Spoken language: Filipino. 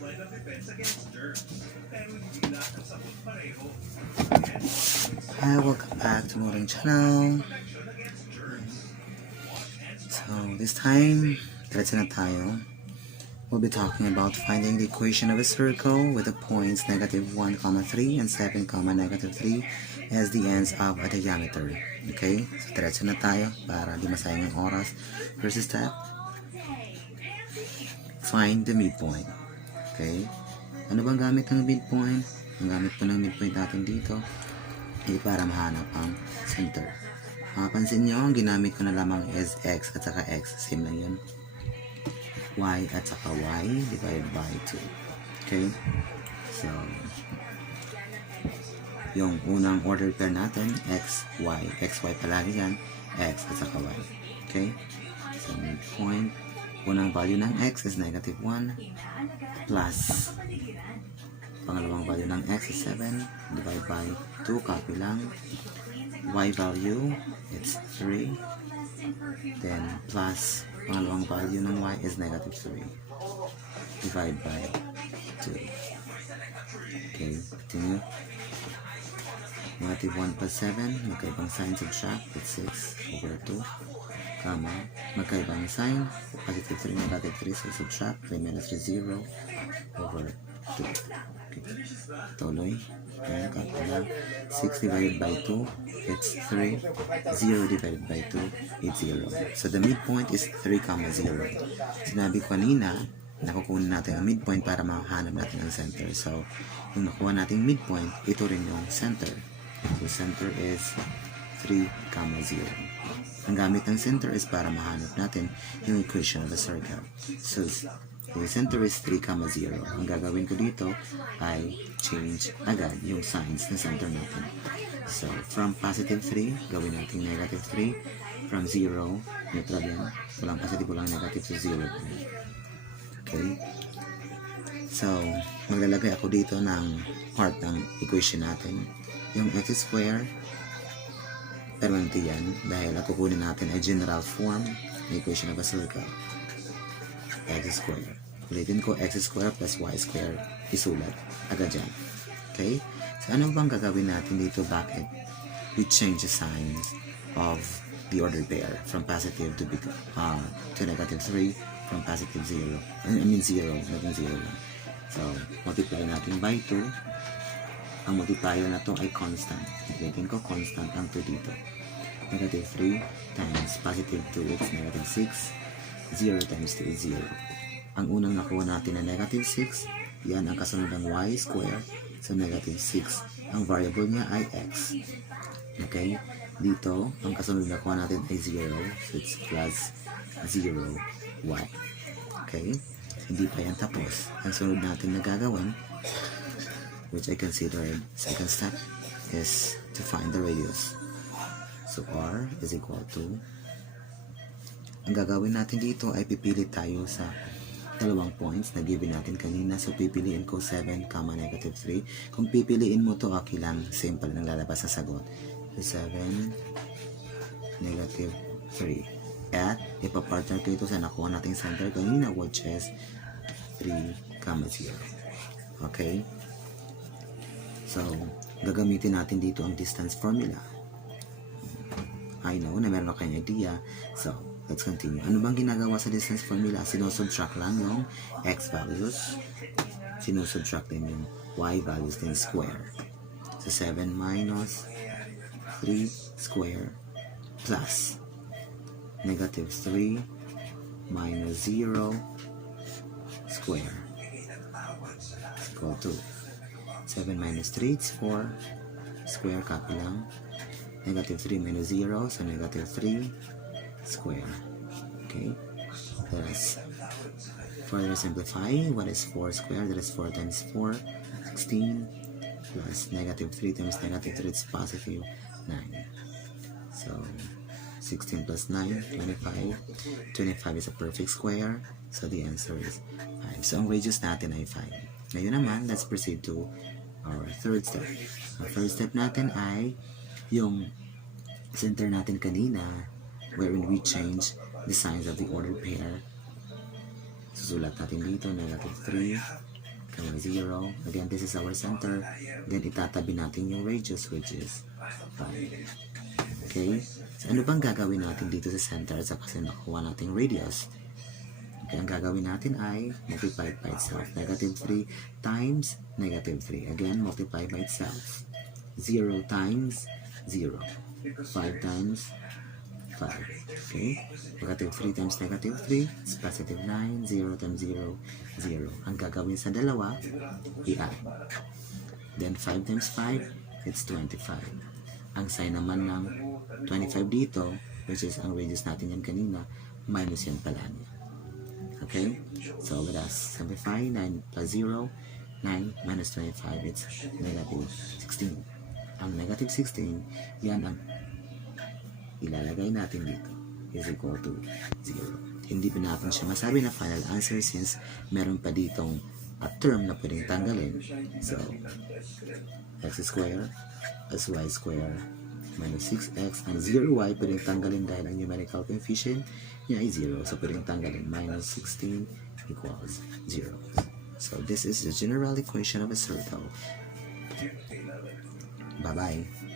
Hi, welcome back to Moring Channel. So this time, diretso na tayo. We'll be talking about finding the equation of a circle with the points negative 1, 3 and 7, negative 3 as the ends of a diameter. Okay? So diretso na tayo para di masayang ang oras. First step, find the midpoint. Okay? Ano bang gamit ng midpoint? Ang gamit po ng midpoint natin dito ay para mahanap ang center. Mapapansin nyo, ang ginamit ko na lamang is x at saka x. Same lang yun. Y at saka y divided by 2. Okay? So, yung unang order pair natin, x, y. X, y palagi yan. X at saka y. Okay? So, midpoint. Unang value ng x is negative 1 plus pangalawang value ng x is 7 divided by 2. Copy lang. Y value, it's 3. Then, plus pangalawang value ng y is negative 3 divided by 2. Okay, continue. Negative 1 plus 7, magkaibang sign, subtract, it's 6 over 2, comma, magkaibang sign, positive 3, negative 3, so subtract, 3 minus 3, 0 over 2. Okay. Tuloy. Okay, copy lang. 6 divided by 2, it's 3. 0 divided by 2, it's 0. So the midpoint is 3, 0. Sinabi ko kanina, nakukunin natin ang midpoint para mahanap natin ang center. So, kung nakuha natin midpoint, ito rin yung center. So, center is 3, 0. Ang gamit ng center is para mahanap natin yung equation of a circle. So, the center is 3, 0. Ang gagawin ko dito ay change agad yung signs ng center natin. So, from positive 3, gawin natin negative 3. From 0, neutral yan. Walang positive, walang negative, so 0. Okay? So, maglalagay ako dito ng part ng equation natin. Yung x square, permanente yan dahil ang kukunin natin ay general form ng equation of a circle. X square. Ulitin ko, x square plus y square. Isulat. Agad dyan. Okay? So, ano bang gagawin natin dito? Bakit? We change the signs of the ordered pair from positive to negative 3, from positive 0. I mean 0. Naging 0 lang. So, multiply natin by 2. Ang multiplier na to ay constant. Ulitin ko, constant ang 2 dito. Negative 3 times positive 2, it's negative 6. 0 times 2 is 0. Ang unang nakuha natin na negative 6, yan ang kasunod ng y square, so negative 6. Ang variable niya ay x. Okay? Dito, ang kasunod na nakuha natin ay 0, so it's plus 0 y. Okay? Hindi pa yan tapos. Ang sunod natin na gagawin, which I considered second step, is to find the radius. So r is equal to, ang gagawin natin dito ay pipili tayo sa dalawang points na given natin kanina. So pipiliin ko 7, negative 3. Kung pipiliin mo to, okay lang, simple nang lalabas sa sagot. So 7, negative 3. At ipapartner ko ito sa nakuha nating center kanina, which is 3, 0. Okay? So, gagamitin natin dito ang distance formula. I know na meron ako kayong idea. So, let's continue. Ano bang ginagawa sa distance formula? Sinusubtract lang yung x values. Sinusubtract din yung y values din square. So, 7 minus 3 square plus negative 3 minus 0 square is equal to 7 minus 3, it's 4 square, copy lang. Negative 3 minus 0, so negative 3 square. Okay? Let's further simplify. What is 4 square? That is 4 times 4, 16, plus negative 3 times negative 3, it's positive 9. So, 16 plus 9, 25. 25 is a perfect square, so the answer is 5. So, ang radius natin ay 5. Ngayon naman, let's proceed to our third step. Ang first step natin ay yung center natin kanina, wherein we change the signs of the ordered pair. Susulat natin dito, negative 3 0. Again, this is our center. Then, itatabi natin yung radius, which is 5. Okay? So, ano bang gagawin natin dito sa center sa kasi nakuha natin radius? Okay, ang gagawin natin ay multiply by itself. Negative 3 times negative 3. Again, multiply by itself. 0 times 0. 5 times 5. Okay? Negative 3 times negative 3 is positive 9. 0 times 0, 0. Ang gagawin sa dalawa, i-add. Then 5 times 5, it's 25. Ang sign naman ng 25 dito, which is ang radius natin yan kanina, minus yan pala niya. Okay? So, let us simplify. 9 plus 0, 9 minus 25, it's negative 16. Ang negative 16, yan ang ilalagay natin dito is equal to 0. Hindi pa natin siya masabi na final answer since meron pa ditong a term na pwedeng tanggalin. So, x square plus y square minus 6x and 0y pwedeng tanggalin dahil ang numerical coefficient niya ay 0. So, pwedeng tanggalin minus 16 equals 0. So, this is the general equation of a circle. Bye-bye.